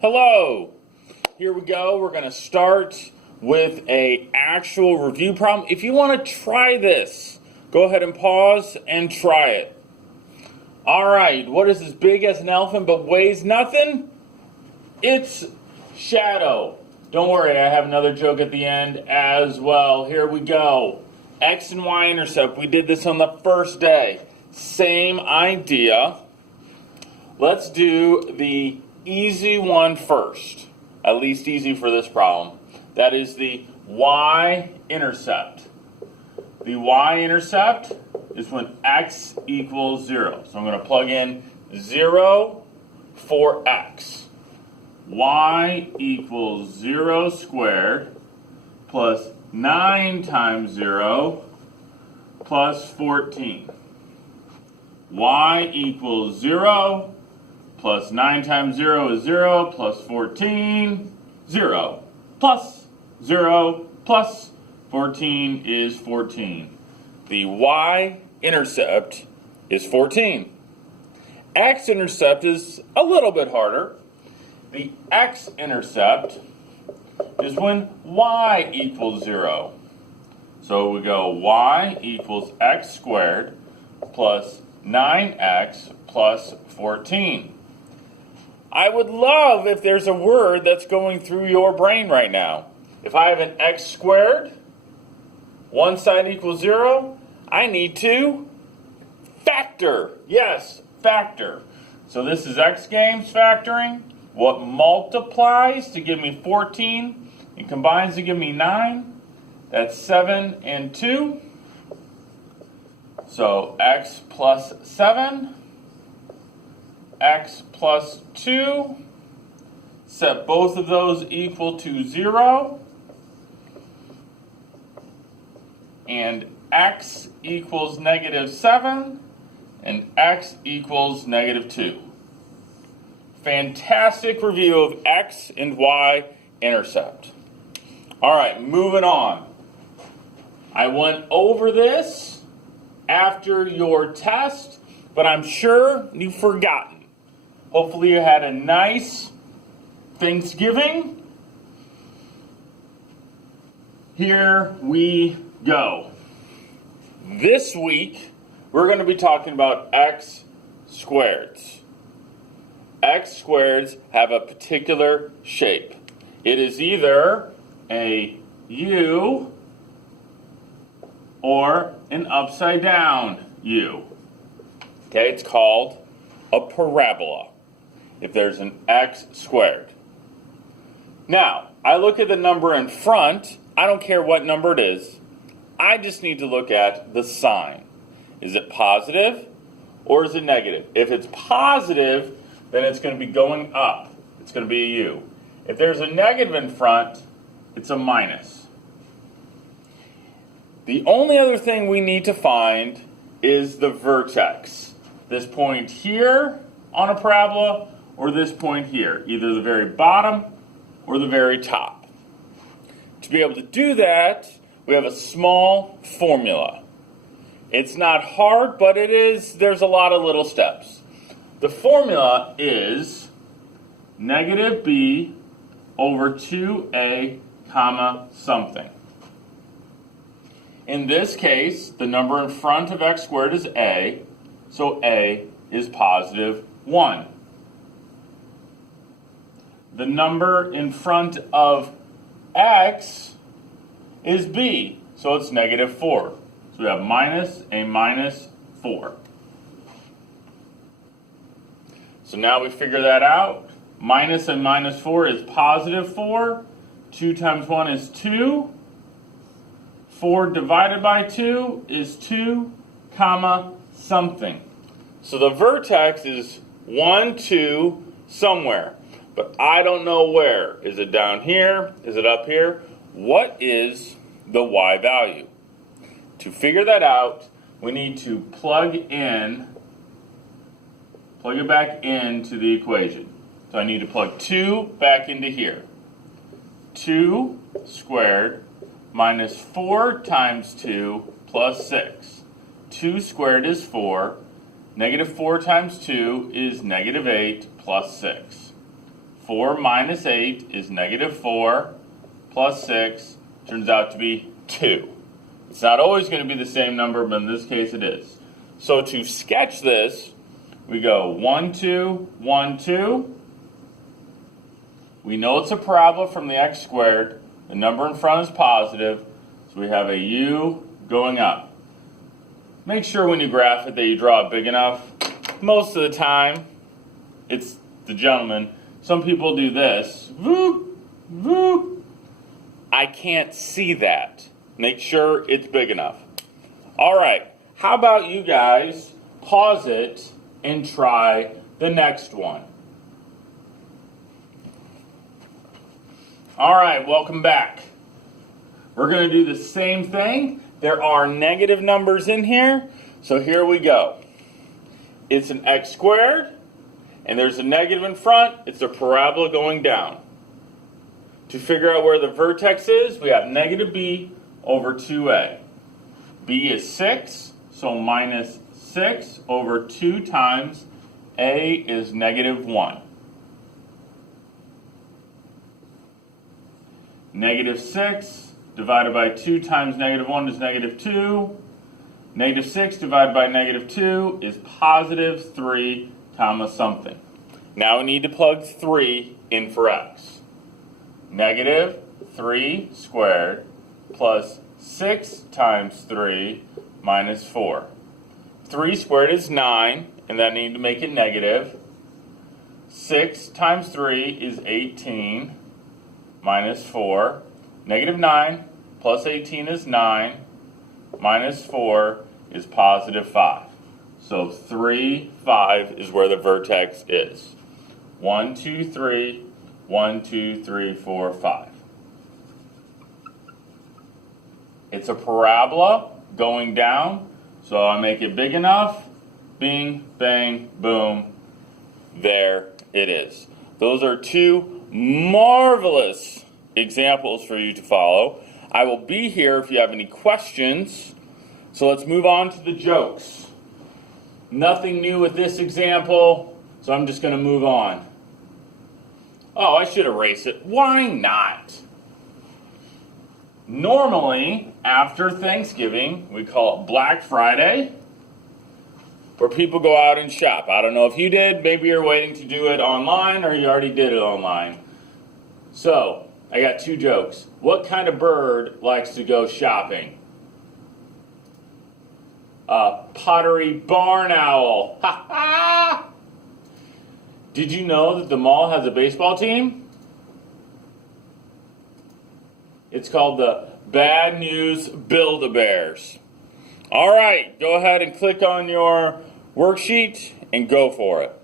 Hello. Here we go. We're going to start with an actual review problem. If you want to try this, go ahead and pause and try it. All right. What is as big as an elephant but weighs nothing? It's shadow. Don't worry, I have another joke at the end as well. Here we go. X and Y intercept. We did this on the first day. Same idea. Let's do the easy one first, at least easy for this problem. That is the y-intercept. The y-intercept is when x equals 0. So I'm going to plug in 0 for x. Y equals 0 squared plus 9 times 0 plus 14. Y equals 0 plus 9 times 0 is 0, plus 14, 0, plus 0, plus 14 is 14. The y-intercept is 14. X-intercept is a little bit harder. The x-intercept is when y equals 0. So we go y equals x squared plus 9x plus 14. I would love if there's a word that's going through your brain right now. If I have an x squared, one side equals 0, I need to factor. Yes, factor. So this is X Games factoring. What multiplies to give me 14 and combines to give me 9? That's 7 and 2. So x plus 7. X plus 2, set both of those equal to 0, and x equals negative 7, and x equals negative 2. Fantastic review of x and y intercept. All right, moving on. I went over this after your test, but I'm sure you've forgotten. Hopefully you had a nice Thanksgiving. Here we go. This week, we're going to be talking about x squareds. X squareds have a particular shape. It is either a U or an upside down U. Okay, it's called a parabola if there's an x squared. Now, I look at the number in front. I don't care what number it is. I just need to look at the sign. Is it positive or is it negative? If it's positive, then it's going to be going up. It's going to be a U. If there's a negative in front, it's a minus. The only other thing we need to find is the vertex. This point here on a parabola or this point here, either the very bottom or the very top. To be able to do that, we have a small formula. It's not hard, but there's a lot of little steps. The formula is negative b over 2a comma something. In this case, the number in front of x squared is a, so a is positive 1. The number in front of x is b, so it's negative 4. So we have minus a minus 4. So now we figure that out. Minus and minus 4 is positive 4. 2 times 1 is 2. 4 divided by 2 is 2, comma, something. So the vertex is 1, 2, somewhere. But I don't know where. Is it down here? Is it up here? What is the y value? To figure that out, we need to plug it back into the equation. So I need to plug 2 back into here. 2 squared minus 4 times 2 plus 6. 2 squared is 4. Negative 4 times 2 is negative 8 plus 6. 4 minus 8 is negative 4 plus 6 turns out to be 2. It's not always going to be the same number, but in this case it is. So to sketch this, we go 1, 2, 1, 2. We know it's a parabola from the x squared. The number in front is positive, so we have a u going up. Make sure when you graph it that you draw it big enough. Most of the time, it's the gentleman. Some people do this. Whoop, whoop. I can't see that. Make sure it's big enough. All right, how about you guys pause it and try the next one. All right, welcome back. We're going to do the same thing. There are negative numbers in here, so here we go. It's an x squared, and there's a negative in front. It's a parabola going down. To figure out where the vertex is, we have negative b over 2a. b is 6, so minus 6 over 2 times a is negative 1. Negative 6 divided by 2 times negative 1 is negative 2. Negative 6 divided by negative 2 is positive 3 comma something. Now we need to plug 3 in for x. Negative 3 squared plus 6 times 3 minus 4. 3 squared is 9, and that need to make it negative. 6 times 3 is 18 minus 4. Negative 9 plus 18 is 9. Minus 4 is positive 5. So 3, 5 is where the vertex is. 1, 2, 3, 1, 2, 3, 4, 5. It's a parabola going down, so I make it big enough. Bing, bang, boom. There it is. Those are two marvelous examples for you to follow. I will be here if you have any questions. So let's move on to the jokes. Nothing new with this example, so I'm just going to move on. Oh, I should erase it. Why not? Normally, after Thanksgiving, we call it Black Friday, where people go out and shop. I don't know if you did. Maybe you're waiting to do it online, or you already did it online. So, I got two jokes. What kind of bird likes to go shopping? A Pottery Barn Owl. Ha ha! Did you know that the mall has a baseball team? It's called the Bad News Build-A-Bears. All right, go ahead and click on your worksheet and go for it.